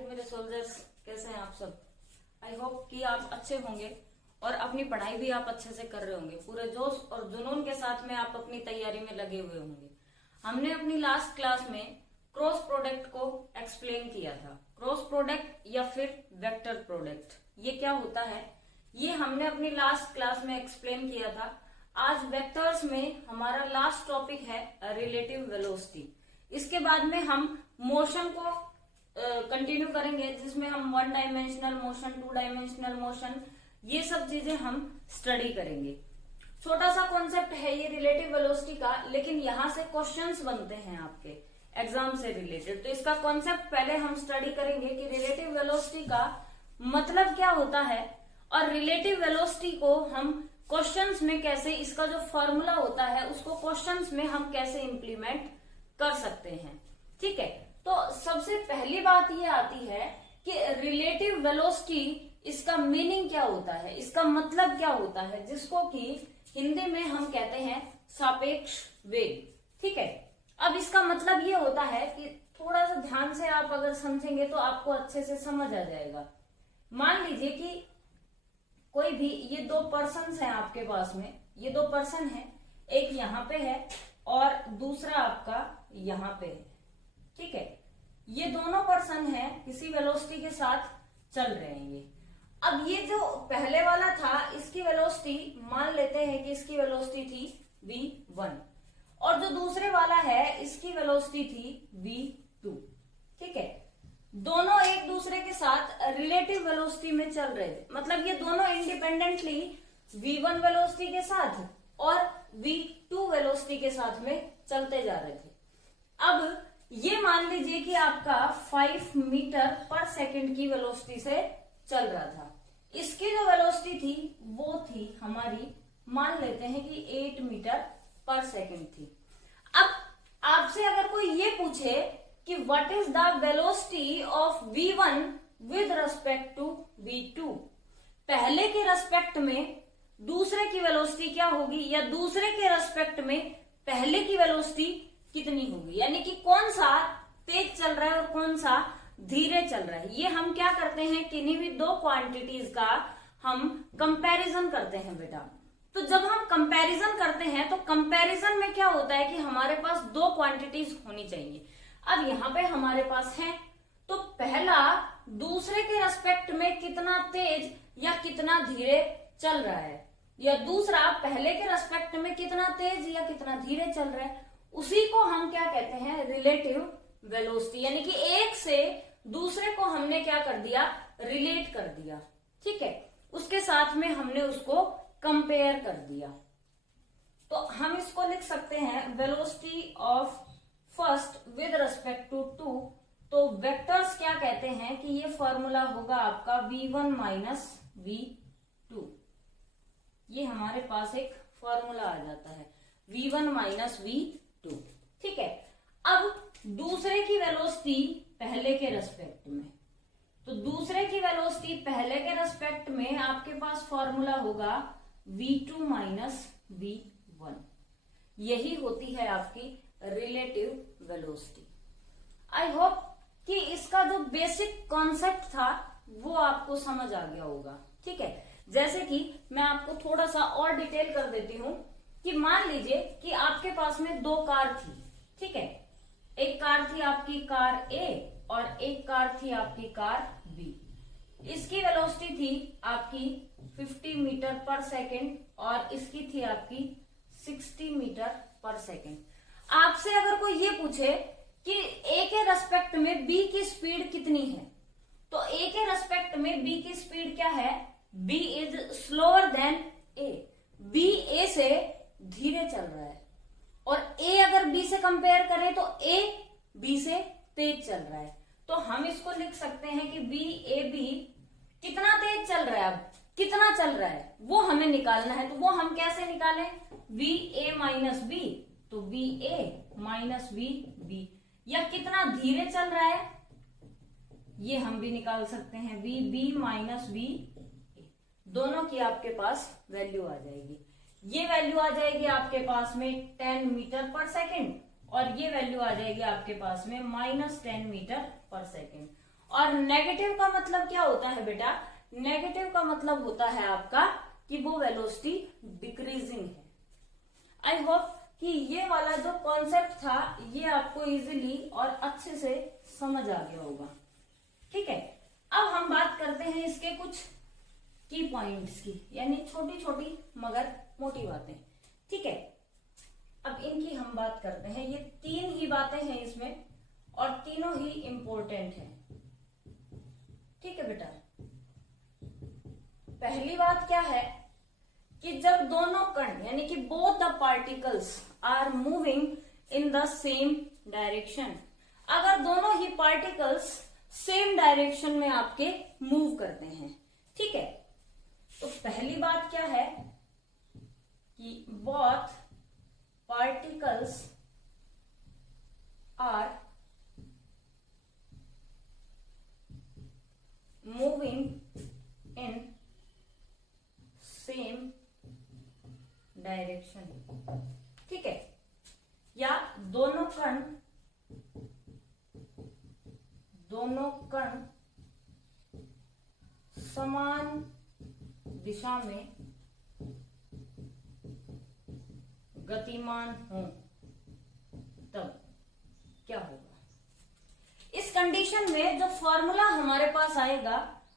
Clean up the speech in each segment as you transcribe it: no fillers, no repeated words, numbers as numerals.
मेरे सोल्जर्स, कैसे हैं आप सब। आई होप कि आप अच्छे होंगे और अपनी पढ़ाई भी आप अच्छे से कर रहे होंगे। पूरे जोश और जुनून के साथ में आप अपनी तैयारी में लगे हुए होंगे। हमने अपनी लास्ट क्लास में क्रॉस प्रोडक्ट को एक्सप्लेन किया था। क्रॉस प्रोडक्ट या फिर वेक्टर प्रोडक्ट, ये क्या होता है, ये हमने अपनी लास्ट क्लास में एक्सप्लेन किया था। आज वेक्टर्स में हमारा लास्ट टॉपिक है रिलेटिव वेलोसिटी। इसके बाद में हम मोशन को कंटिन्यू करेंगे, जिसमें हम 1 डायमेंशनल मोशन, 2 डायमेंशनल मोशन, ये सब चीजें हम स्टडी करेंगे। छोटा सा कॉन्सेप्ट है ये रिलेटिव वेलोसिटी का, लेकिन यहाँ से क्वेश्चंस बनते हैं आपके एग्जाम से रिलेटेड। तो इसका कॉन्सेप्ट पहले हम स्टडी करेंगे कि रिलेटिव वेलोसिटी का मतलब क्या होता है और रिलेटिव वेलोसिटी को हम क्वेश्चंस में कैसे, इसका जो फॉर्मूला होता है उसको क्वेश्चंस में हम कैसे इंप्लीमेंट कर सकते हैं। ठीक है, तो सबसे पहली बात ये आती है कि रिलेटिव वेलोसिटी, इसका मीनिंग क्या होता है, इसका मतलब क्या होता है, जिसको कि हिंदी में हम कहते हैं सापेक्ष वेग। ठीक है, अब इसका मतलब ये होता है कि थोड़ा सा ध्यान से आप अगर समझेंगे तो आपको अच्छे से समझ आ जाएगा। मान लीजिए कि कोई भी, ये 2 पर्सन हैं आपके पास में, ये 2 पर्सन है, एक यहाँ पे है और दूसरा आपका यहाँ पे है। ठीक है, ये दोनों पर्सन हैं, किसी वेलोसिटी के साथ चल रहे हैं ये। अब ये जो पहले वाला था, इसकी वेलोसिटी मान लेते हैं कि इसकी वेलोसिटी थी v1 और जो दूसरे वाला है इसकी वेलोसिटी थी v2। ठीक है, दोनों एक दूसरे के साथ रिलेटिव वेलोसिटी में चल रहे थे, मतलब ये दोनों इंडिपेंडेंटली v1 वेलोसिटी के साथ और v2 वेलोसिटी के साथ में चलते जा रहे थे। अब ये मान लीजिए कि आपका 5 मीटर पर सेकंड की वेलोसिटी से चल रहा था। इसकी जो वेलोसिटी थी वो थी हमारी, मान लेते हैं कि 8 मीटर पर सेकंड थी। अब आपसे अगर कोई ये पूछे कि what is the velocity of v1 with respect to v2, पहले के रेस्पेक्ट में दूसरे की वेलोसिटी क्या होगी, या दूसरे के रेस्पेक्ट में पहले की वेलोसिटी कितनी होगी, यानी कि कौन सा तेज चल रहा है और कौन सा धीरे चल रहा है। ये हम क्या करते हैं, किन्हीं भी 2 क्वांटिटीज का हम कंपैरिजन करते हैं बेटा। तो जब हम कंपैरिजन करते हैं तो कंपैरिजन में क्या होता है कि हमारे पास 2 क्वांटिटीज होनी चाहिए। अब यहाँ पे हमारे पास है, तो पहला दूसरे के रेस्पेक्ट में कितना तेज या कितना धीरे चल रहा है, या दूसरा पहले के रेस्पेक्ट में कितना तेज या कितना धीरे चल रहा है, उसी को हम क्या कहते हैं, रिलेटिव वेलोसिटी। यानी कि एक से दूसरे को हमने क्या कर दिया, रिलेट कर दिया। ठीक है, उसके साथ में हमने उसको कंपेयर कर दिया। तो हम इसको लिख सकते हैं velocity of first with respect to 2। तो वेक्टर्स क्या कहते हैं कि ये फॉर्मूला होगा आपका v1 माइनस v2। ये हमारे पास एक फॉर्मूला आ जाता है v1 माइनस v2। ठीक है, अब दूसरे की वेलोसिटी पहले के रेस्पेक्ट में, तो दूसरे की वेलोसिटी पहले के रेस्पेक्ट में आपके पास फॉर्मूला होगा v2 माइनस v1। यही होती है आपकी रिलेटिव वेलोसिटी। आई होप कि इसका जो बेसिक कॉन्सेप्ट था वो आपको समझ आ गया होगा। ठीक है, जैसे कि मैं आपको थोड़ा सा और डिटेल कर देती हूं कि मान लीजिए कि आपके पास में 2 कार थी। ठीक है, एक कार थी आपकी कार A और एक कार थी आपकी कार B। इसकी वेलोसिटी थी आपकी 50 मीटर पर सेकंड और इसकी थी आपकी 60 मीटर पर सेकंड। आपसे अगर कोई ये पूछे कि A के रेस्पेक्ट में B की स्पीड कितनी है, तो A के रेस्पेक्ट में B की स्पीड क्या है, B is slower then A। B A से धीरे चल रहा है और A अगर B से कंपेयर करें तो A B से तेज चल रहा है। तो हम इसको लिख सकते हैं कि BAB कितना तेज चल रहा है, अब कितना चल रहा है वो हमें निकालना है। तो वो हम कैसे निकालें, VA माइनस B, तो VA माइनस VB, या कितना धीरे चल रहा है ये हम भी निकाल सकते हैं, VB माइनस VA। दोनों की आपके पास वैल्यू आ जाएगी। ये वैल्यू आ जाएगी आपके पास में 10 मीटर पर सेकेंड और ये वैल्यू आ जाएगी आपके पास में -10 मीटर पर सेकेंड। और नेगेटिव का मतलब क्या होता है बेटा? नेगेटिव का मतलब होता है आपका कि वो वेलोसिटी डिक्रीजिंग है। आई होप कि ये वाला जो कॉन्सेप्ट था ये आपको इजीली और अच्छे से समझ आ गया होगा। ठीक है, अब हम बात करते हैं इसके कुछ की पॉइंट्स की, यानी छोटी छोटी मगर मोटी बातें। ठीक है, अब इनकी हम बात करते हैं। ये 3 ही बातें हैं इसमें और तीनों ही इंपॉर्टेंट हैं। ठीक है बेटा, पहली बात क्या है कि जब दोनों कण यानी कि both the particles are moving in the same direction, अगर दोनों ही पार्टिकल्स सेम डायरेक्शन में आपके मूव करते हैं, ठीक है, तो पहली बात क्या है कि both particles are moving in same direction. ठीक है, या दोनों कण समान दिशा में गतिमान हों, तब क्या होगा? इस कंडीशन में जो फॉर्मूला हमारे पास आएगा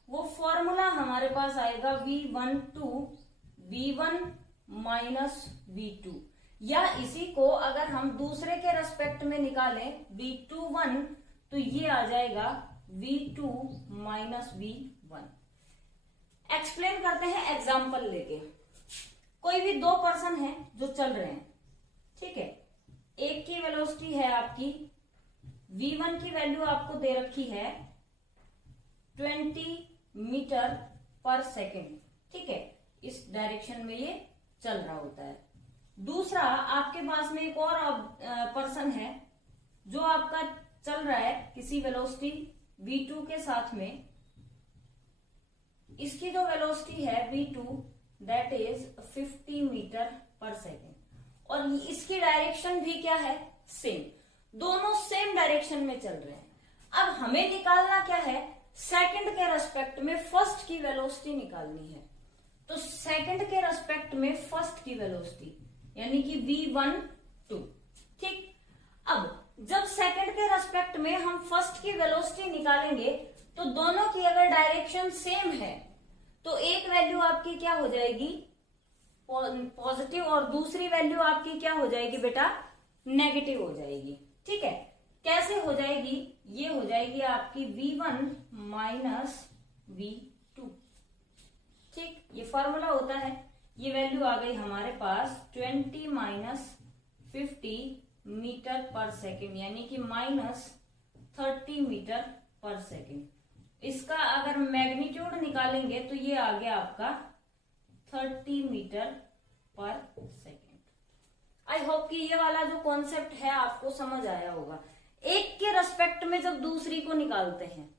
वो फॉर्मूला हमारे पास आएगा V12 V1 माइनस V2, या इसी को अगर हम दूसरे के रेस्पेक्ट में निकालें V21 तो ये आ जाएगा V2 माइनस V1। एक्सप्लेन करते हैं एग्जाम्पल लेके। कोई भी 2 पर्सन है जो चल रहे हैं, ठीक है, एक की वेलोसिटी है आपकी V1 की वैल्यू आपको दे रखी है 20 मीटर पर सेकेंड। ठीक है, इस डायरेक्शन में ये चल रहा होता है। दूसरा आपके पास में एक और पर्सन है जो आपका चल रहा है किसी वेलोसिटी V2 के साथ में। इसकी जो वेलोसिटी है V2 दैट इज 50 मीटर पर सेकेंड, और इसकी डायरेक्शन भी क्या है? सेम, दोनों सेम डायरेक्शन में चल रहे हैं। अब हमें निकालना क्या है? सेकंड के रेस्पेक्ट में फर्स्ट की वेलोसिटी निकालनी है। तो सेकंड के रेस्पेक्ट में फर्स्ट की वेलोसिटी यानी कि V12। ठीक, अब जब सेकंड के रेस्पेक्ट में हम फर्स्ट की वेलोसिटी निकालेंगे तो दोनों की अगर डायरेक्शन सेम है तो एक वैल्यू आपकी क्या हो जाएगी? पॉजिटिव, और दूसरी वैल्यू आपकी क्या हो जाएगी बेटा? नेगेटिव हो जाएगी। ठीक है, कैसे हो जाएगी? ये हो जाएगी आपकी V1 माइनस V2। ठीक, ये फॉर्मूला होता है। ये वैल्यू आ गई हमारे पास 20 माइनस 50 मीटर पर सेकेंड, यानी कि माइनस 30 मीटर पर सेकेंड। इसका अगर मैग्नीट्यूड निकालेंगे तो ये आ गया आपका 30 मीटर पर सेकेंड। आई होप कि ये वाला जो कॉन्सेप्ट है आपको समझ आया होगा। एक के रेस्पेक्ट में जब दूसरी को निकालते हैं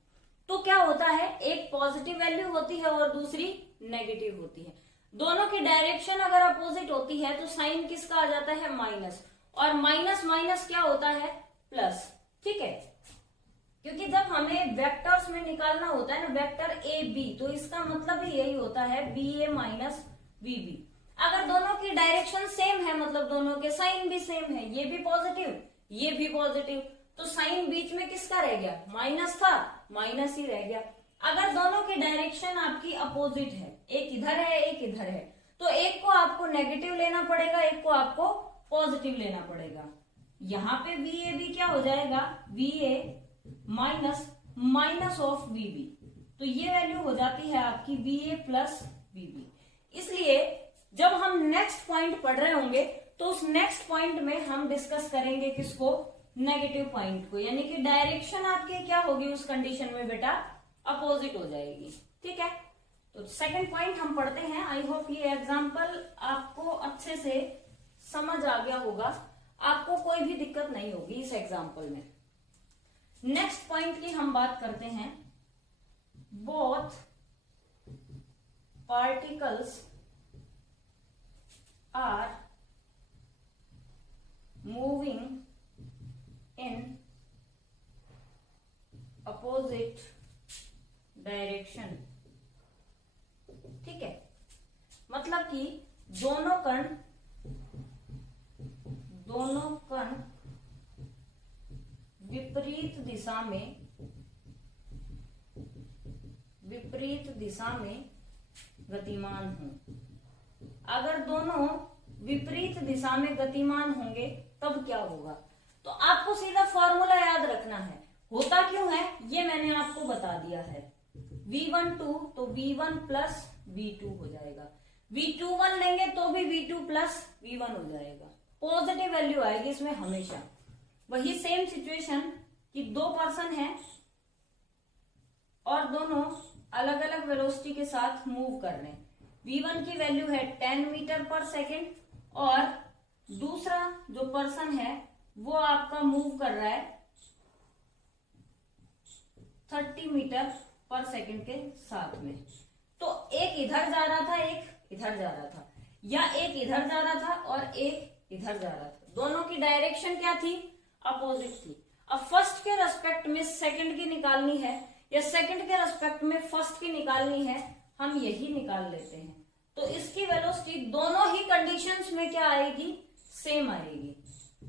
तो क्या होता है? एक पॉजिटिव वैल्यू होती है और दूसरी नेगेटिव होती है। दोनों की डायरेक्शन अगर अपोजिट होती है तो साइन किसका आ जाता है? माइनस, और माइनस माइनस क्या होता है? प्लस। ठीक है, क्योंकि जब हमें वेक्टर्स में निकालना होता है ना वेक्टर ए बी, तो इसका मतलब ही यही होता है BA माइनस BB। अगर दोनों की डायरेक्शन सेम है मतलब दोनों के साइन भी सेम है, ये भी पॉजिटिव ये भी पॉजिटिव, तो साइन बीच में किसका रह गया? माइनस था, माइनस ही रह गया। अगर दोनों की डायरेक्शन आपकी अपोजिट है, एक इधर है एक इधर है, तो एक को आपको नेगेटिव लेना पड़ेगा, एक को आपको पॉजिटिव लेना पड़ेगा। यहाँ पे VAB क्या हो जाएगा? VA minus minus of BB, तो ये वैल्यू हो जाती है आपकी BA प्लस BB। इसलिए जब हम नेक्स्ट पॉइंट पढ़ रहे होंगे तो उस नेक्स्ट पॉइंट में हम डिस्कस करेंगे किसको? नेगेटिव पॉइंट को, यानी कि डायरेक्शन आपकी क्या होगी उस कंडीशन में बेटा? अपोजिट हो जाएगी। ठीक है, तो सेकंड पॉइंट हम पढ़ते हैं। आई होप ये एग्जांपल आपको अच्छे से समझ आ गया होगा, आपको कोई भी दिक्कत नहीं होगी इस एग्जांपल में। नेक्स्ट पॉइंट की हम बात करते हैं। Both particles are moving in opposite direction. ठीक है, मतलब कि दोनों कण विपरीत दिशा में गतिमान हों। अगर दोनों विपरीत दिशा में गतिमान होंगे तब क्या होगा? तो आपको सीधा फॉर्मूला याद रखना है। होता क्यों है ये मैंने आपको बता दिया है। V12 तो V1 प्लस V2 हो जाएगा। V21 लेंगे तो भी V2 प्लस V1 हो जाएगा। पॉजिटिव वैल्यू आएगी इसमें हमेशा। वही सेम सिचुएशन कि दो पर्सन है और दोनों अलग अलग वेलोसिटी के साथ मूव कर रहे हैं। V1 की वैल्यू है 10 मीटर पर सेकेंड और दूसरा जो पर्सन है वो आपका मूव कर रहा है 30 मीटर पर सेकेंड के साथ में। तो एक इधर जा रहा था, एक इधर जा रहा था, या एक इधर जा रहा था और एक इधर जा रहा था। दोनों की डायरेक्शन क्या थी? अपोजिट थी। अब फर्स्ट के रेस्पेक्ट में सेकंड की निकालनी है या सेकंड के रेस्पेक्ट में फर्स्ट की निकालनी है, हम यही निकाल लेते हैं। तो इसकी वेलोसिटी दोनों ही कंडीशंस में क्या आएगी? सेम आएगी।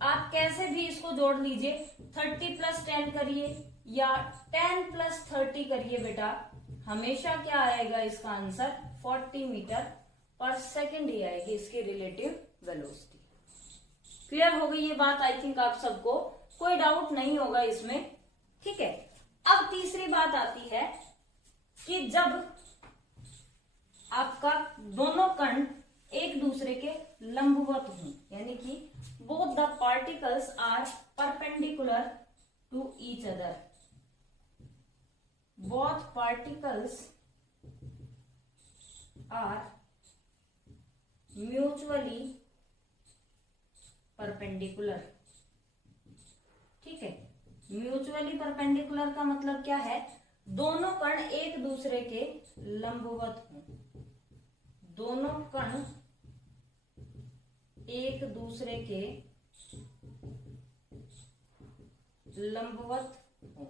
आप कैसे भी इसको जोड़ लीजिए, 30 प्लस 10 करिए या 10 प्लस 30 करिए बेटा, हमेशा क्या आएगा इसका आंसर? 40 मीटर पर सेकेंड ही आएगी इसकी रिलेटिव वेलोसिटी। क्लियर हो गई ये बात? आई थिंक आप सबको कोई डाउट नहीं होगा इसमें। ठीक है, अब तीसरी बात आती है कि जब आपका दोनों कण एक दूसरे के लंबवत हों, यानी कि both the particles are perpendicular to each other. Both particles are mutually perpendicular. ठीक है, म्यूचुअली परपेंडिकुलर का मतलब क्या है? दोनों कण एक दूसरे के लंबवत हों। दोनों कण एक दूसरे के लंबवत हों।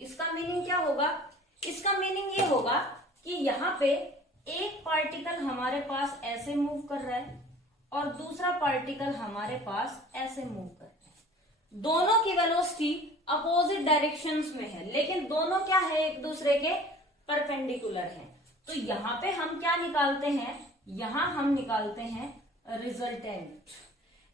इसका मीनिंग क्या होगा? इसका मीनिंग ये होगा कि यहाँ पे एक पार्टिकल हमारे पास ऐसे मूव कर रहा है और दूसरा पार्टिकल हमारे पास ऐसे मूव कर रहा है। दोनों की वेलोसिटी अपोजिट डायरेक्शंस में है, लेकिन दोनों क्या है? एक दूसरे के परपेंडिकुलर हैं। तो यहाँ पे हम क्या निकालते हैं? यहाँ हम निकालते हैं रिजल्टेंट।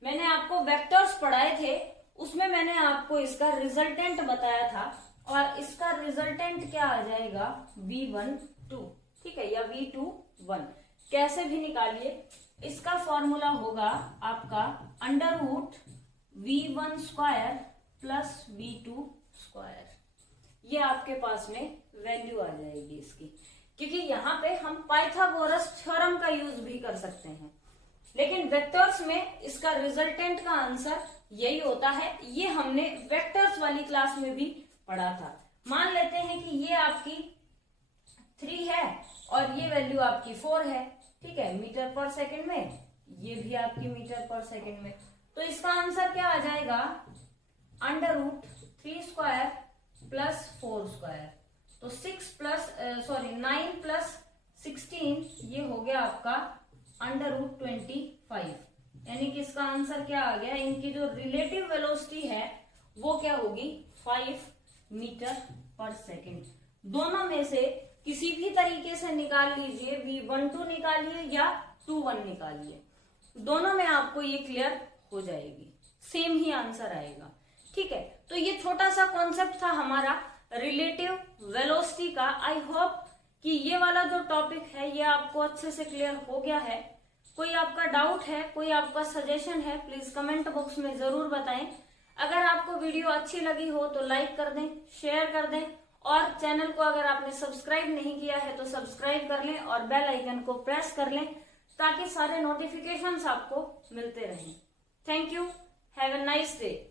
मैंने आपको वेक्टर्स पढ़ाए थे, उसमें मैंने आपको इसका रिजल्टेंट बताया था और इसका रिजल्टेंट क्या आ जाएगा? V12। ठीक है, या V21, कैसे भी निकालिए। इसका फॉर्मूला होगा आपका √V1 square plus V2 square. ये आपके पास में वैल्यू आ जाएगी इसकी, क्योंकि यहाँ पे हम पाइथागोरस थ्योरम का यूज भी कर सकते हैं, लेकिन वेक्टर्स में इसका रिजल्टेंट का आंसर यही होता है। ये हमने वेक्टर्स वाली क्लास में भी पढ़ा था। मान लेते हैं कि ये आपकी 3 है और ये वैल्यू आपकी 4 है। ठीक है, मीटर पर सेकंड में, ये भी आपकी मीटर पर सेकंड में। तो इसका आंसर क्या आ जाएगा? √3 स्क्वायर प्लस 4 स्क्वायर। तो 9 प्लस 16 ये हो गया आपका √25। यानी कि इसका आंसर क्या आ गया? इनकी जो रिलेटिव वेलोसिटी है वो क्या होगी? 5 मीटर पर सेकेंड। दोनों में से किसी भी तरीके से निकाल लीजिए, V12 निकालिए या 21 निकालिए, दोनों में आपको ये क्लियर हो जाएगी, सेम ही आंसर आएगा। ठीक है, तो ये छोटा सा कॉन्सेप्ट था हमारा रिलेटिव वेलोसिटी का। आई होप कि ये वाला जो टॉपिक है ये आपको अच्छे से क्लियर हो गया है। कोई आपका डाउट है, कोई आपका सजेशन है, प्लीज कमेंट बॉक्स में जरूर बताएं। अगर आपको वीडियो अच्छी लगी हो तो लाइक कर दें, शेयर कर दें और चैनल को अगर आपने सब्सक्राइब नहीं किया है तो सब्सक्राइब कर लें और बेल आइकन को प्रेस कर लें ताकि सारे नोटिफिकेशंस आपको मिलते रहें। Thank you, have a nice day.